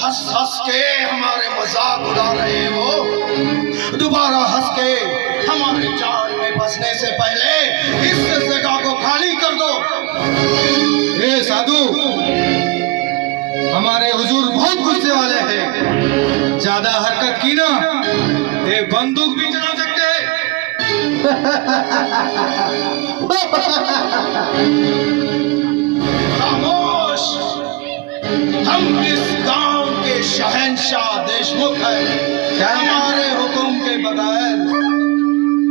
हंस हंस के हमारे मजाक उड़ा रहे हो, दोबारा हंस के हमारे जाल में फंसने से पहले इस जगह को खाली कर दो। ए साधु, हमारे हुजूर बहुत गुस्से वाले हैं, ज्यादा हरकत की ना ये बंदूक भी चला सकते हैं। खामोश, हम इस गांव के शहंशाह देशमुख हैं। हमारे हुक्म के बगैर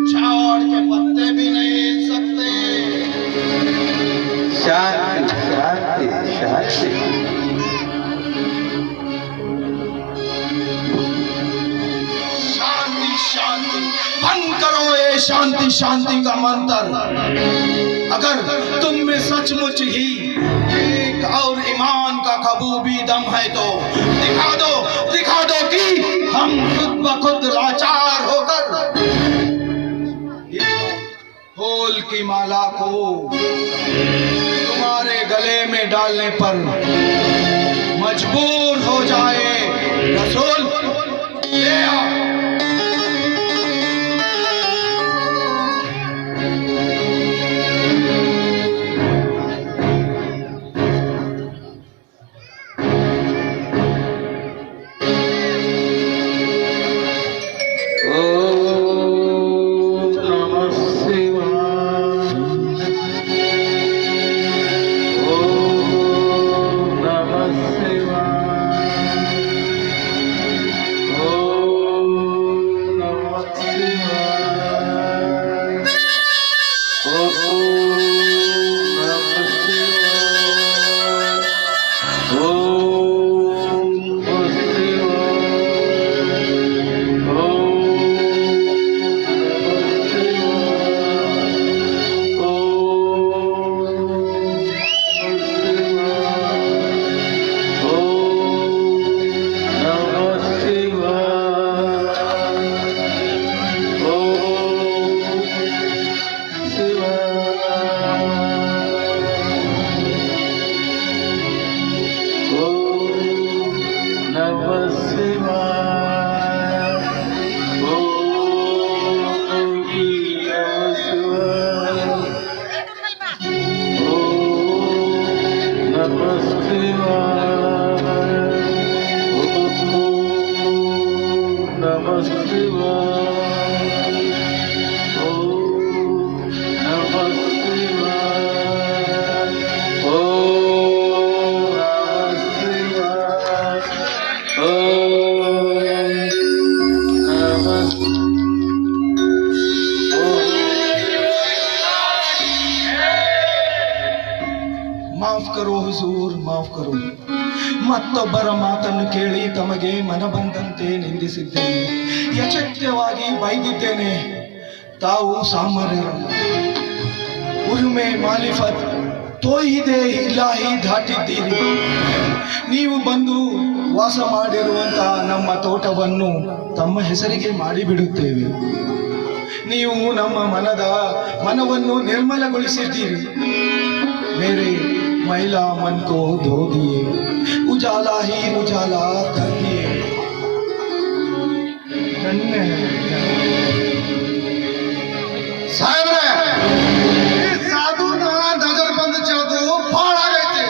झाड़ के पत्ते भी नहीं हिल सकते। शांति शांति शांति। शांति शांति, बंद करो ये शांति शांति का मंत्र। अगर तुम में सचमुच ही एक और ईमान का कबूबी दम है तो दिखा दो कि हम खुद ब खुद लाचार होकर फूल की माला को तुम्हारे गले में डालने पर मजबूर हो जाए। रसूल ले आओ। ಮಾಫ್ ಕರೋ ಹುಜೂರ್, ಮಾಫ್ ಕರೋ. ಮತ್ತೊಬ್ಬರ ಮಾತನ್ನು ಕೇಳಿ ತಮಗೆ ಮನ ಬಂದಂತೆ ನಿಂದಿಸಿದ್ದೇನೆ, ಯಚಕ್ಯವಾಗಿ ಬೈದಿದ್ದೇನೆ. ತಾವು ಸಾಮಾನ್ಯರಲ್ಲ. ಉರುಮೆ ಮಾಲಿಫತ್ ತೋಯಿದೆ ಇಲಾಹಿ ದಾಟಿದ್ದೀರಿ. ನೀವು ಬಂದು ವಾಸ ಮಾಡಿರುವಂತಹ ನಮ್ಮ ತೋಟವನ್ನು ತಮ್ಮ ಹೆಸರಿಗೆ ಮಾಡಿಬಿಡುತ್ತೇವೆ. ನೀವು ನಮ್ಮ ಮನವನ್ನು ನಿರ್ಮಲಗೊಳಿಸಿದ್ದೀರಿ. मेरे महिला मन को धो दिए, उजाला ही उजाला कर दिए. साधु ना नजर बंद चलते भाड़ आ गए थे.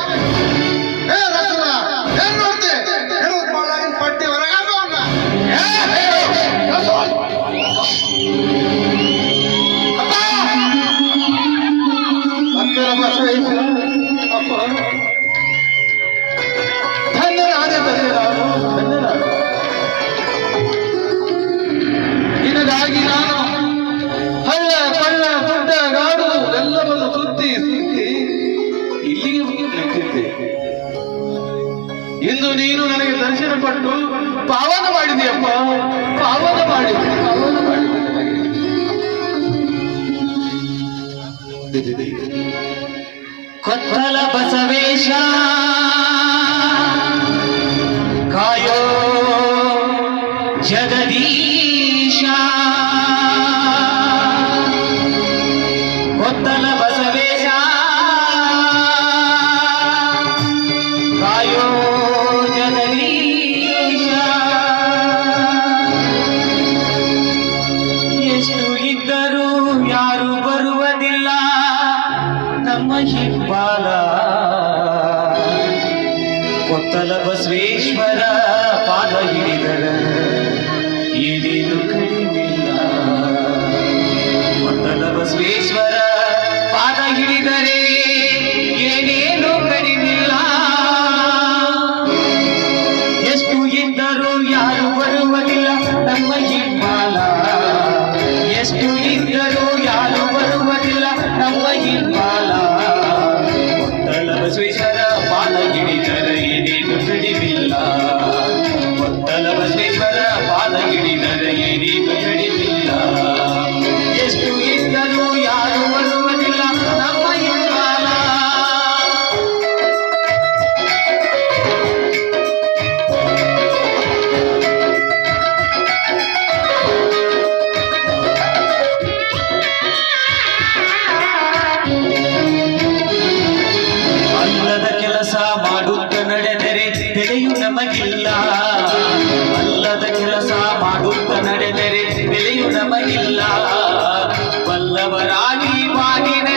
पट्टी ನಿನಗಾಗಿ ನಾನು ಹಳ್ಳ ಕೊಳ್ಳ ಗುಡ್ಡ ಗಾಡು ಎಲ್ಲವನ್ನು ಸುತ್ತಿ ಇಲ್ಲಿಗೆ ನಿಂತಿದ್ದೆ. ಇಂದು ನೀನು ನನಗೆ ದರ್ಶನ ಕೊಟ್ಟು ಪಾವನ ಮಾಡಿದೆಯಪ್ಪ, ಪಾವನ ಮಾಡಿದೆ. ಕೊತ್ತಲ ಬಸವೇಶ ಕಾಯೋ ಜಗದೀಶ, ಕೊತ್ತಲ ಬಸವೇಶ ನಮ್ಮ ಹಿಂಬಾಲ ಕೊತ್ತಲ ಬಸವೇಶ್ವರ ಪಾದ ಹಿಡಿದರ ಏನೇನು ಕಡಿಮಿಲ್ಲ ಕೊತ್ತಲ ಬಸವೇಶ್ವರ ಪಾದ ಹಿಡಿದರೆ ಏನೇನು ಕಡಿಮಿಲ್ಲ ಎಷ್ಟು ಇದ್ದರೂ ಯಾರು ಬರುವುದಿಲ್ಲ ನಮ್ಮ ಹಿಂಬಾಲ ಎಷ್ಟು ಇದ್ದರೂ ಯಾರು ಬರುವುದಿಲ್ಲ ನಮ್ಮ ಹಿಂಬಾಲ ಕೊತ್ತಲ ಬಸವೇಶ್ವರ ಪಾದ ಹಿಡಿದರೆ ಏನೇನು ಕಡಿಮಿಲ್ಲ ಕೊತ್ತಲ ಬಸವೇಶ್ವರ ಪಾದ ಹಿಡಿದರೆ ಏನೇನು ಕಡಿಮಿಲ್ಲ ಎಷ್ಟು ಇದ್ದರೂ ಯಾರು ಬರುವುದಿಲ್ಲ ನಮ್ಮ ಹಿಂಬಾಲ ಅಲ್ಲದ ಕೆಲಸ ಮಾಡುತ್ತ ನಡೆದರೆ ಬೆಲೆಯು ನಮಗಿಲ್ಲ ಅಲ್ಲದ ಕೆಲಸ ಮಾಡುತ್ತ ನಡೆದರೆ ಬೆಲೆಯು ನಮಗಿಲ್ಲ ಬಲ್ಲವರಾಗಿ ಬಾಗಿನ